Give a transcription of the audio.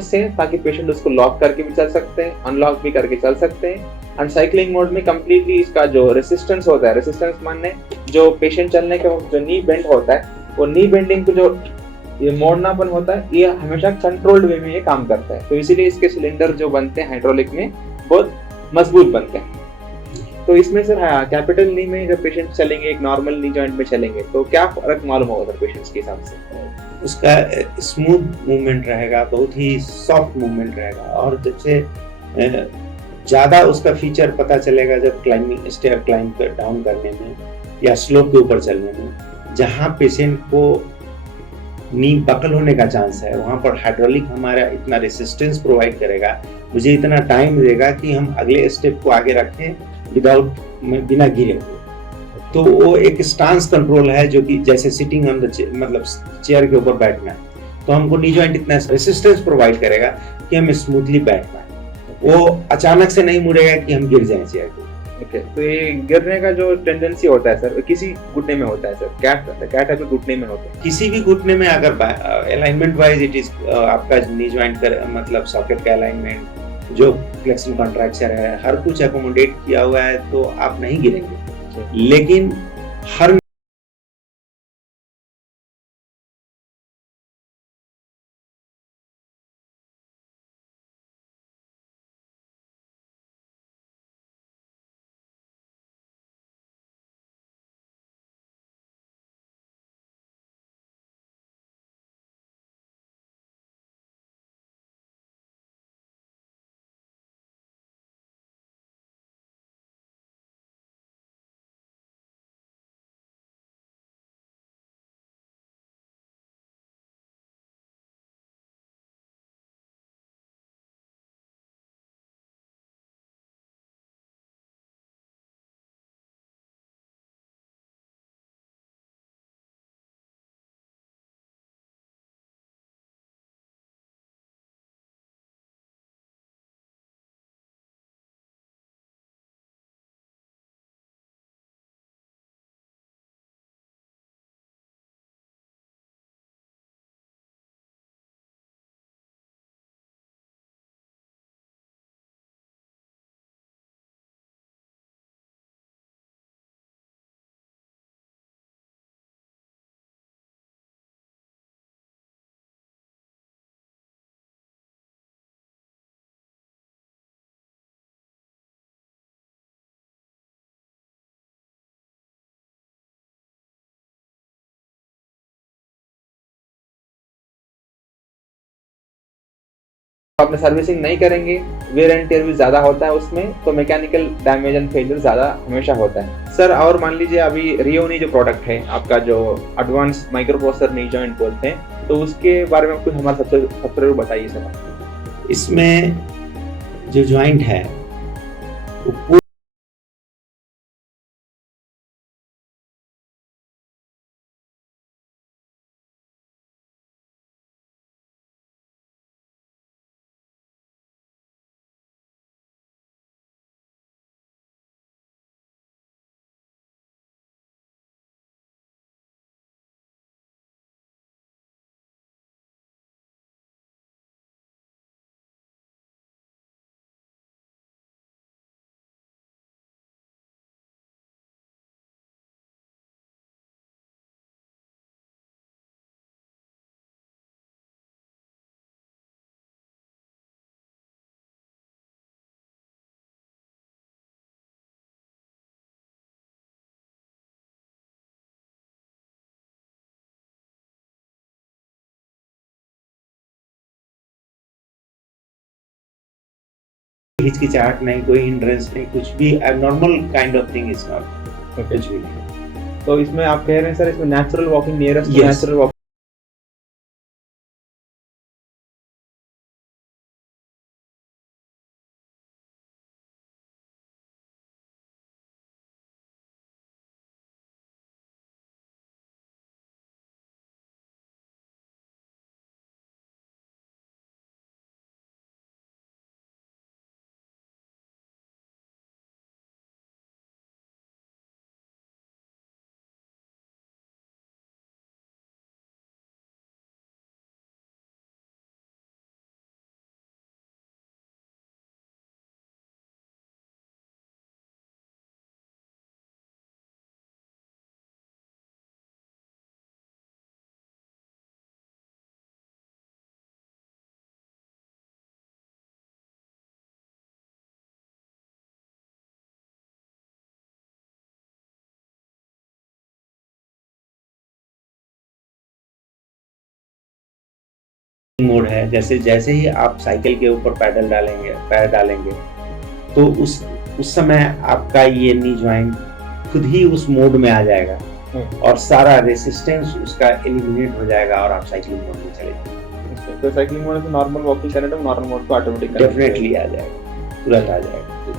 Mode से, ताकि patient उसको लॉक करके भी चल सकते हैं, अनलॉक भी करके चल सकते हैं। एंड साइक्लिंग मोड में कंप्लीटली इसका जो रेसिस्टेंस होता है, रेसिस्टेंस मानने जो पेशेंट चलने के वक्त जो नी बेंड होता है, वो नी बेंडिंग को जो ये मोड़नापन होता है, ये हमेशा कंट्रोल्ड वे में ये काम करता है। तो इसीलिए इसके सिलेंडर जो बनते हैं हाइड्रोलिक में बहुत मजबूत बनते हैं। तो इसमें सर कैपिटल नी में जब पेशेंट चलेंगे, एक नॉर्मल नी जॉइंट में चलेंगे, तो क्या फर्क मालूम होगा सर पेशेंट्स के हिसाब से? उसका स्मूथ मूवमेंट रहेगा, बहुत ही सॉफ्ट मूवमेंट रहेगा, और जबसे ज़्यादा उसका फीचर पता चलेगा जब क्लाइंबिंग स्टेयर क्लाइंब कर डाउन करने में या स्लोप के ऊपर चलने में, जहाँ पेशेंट को नी बकल होने का चांस है, वहाँ पर हाइड्रोलिक हमारा इतना रेसिस्टेंस प्रोवाइड करेगा, मुझे इतना टाइम देगा कि हम अगले स्टेप को आगे रखें विदाउट बिना गिरे हुए। तो वो एक स्टांस कंट्रोल है, जो कि जैसे सिटिंग ऑन द मतलब चेयर के ऊपर बैठना है, तो हमको नी जॉइंट इतना रेसिस्टेंस प्रोवाइड करेगा कि हम स्मूथली बैठ पाए। वो अचानक से नहीं मुड़ेगा कि हम गिर जाएं चेयर को। ओके, तो ये गिरने का जो टेंडेंसी होता है सर, किसी घुटने में होता है सर? क्या टाइप के घुटने में होता है? किसी भी घुटने में अगर अलाइनमेंट वाइज इट इज आपका नी जॉइंट का मतलब सॉकेट का अलाइनमेंट, जो फ्लेक्शन कॉन्ट्रैक्चर है, हर कुछ एकोमोडेट किया हुआ है, तो आप नहीं गिरेंगे। लेकिन हर आपने सर्विसिंग नहीं करेंगे, वेयर एंड टेयर भी ज़्यादा होता है उसमें, तो मैकेनिकल डैमेज एंड फेलियर ज़्यादा हमेशा होता है सर। और मान लीजिए अभी रियोनी जो प्रोडक्ट है आपका, जो advance micro processor knee joint बोलते हैं, तो उसके बारे में कुछ हमारा सबसे बताइए सर। इसमें जो ज्वाइंट है वो हिचकिचाहट नहीं, कोई हिंड्रेंस नहीं, कुछ भी normal kind of thing is not, कुछ भी नहीं। तो इसमें आप कह रहे हैं सर, इसमें natural walking, nearest Yes. Natural walking mode है, जैसे जैसे ही आप साइकिल के ऊपर पैर डालेंगे तो उस समय आपका ये नी जॉइंट खुद ही उस मोड में आ जाएगा और सारा रेसिस्टेंस उसका एलिमिनेट हो जाएगा और आप साइक्लिंग मोड में चले जाएंगे। तो साइक्लिंग मोड में नॉर्मल वॉकिंग करने तो नॉर्मल मोड को ऑटोमेटिक डेफिनेटली आ जाएगा, तुरंत आ जाएगा।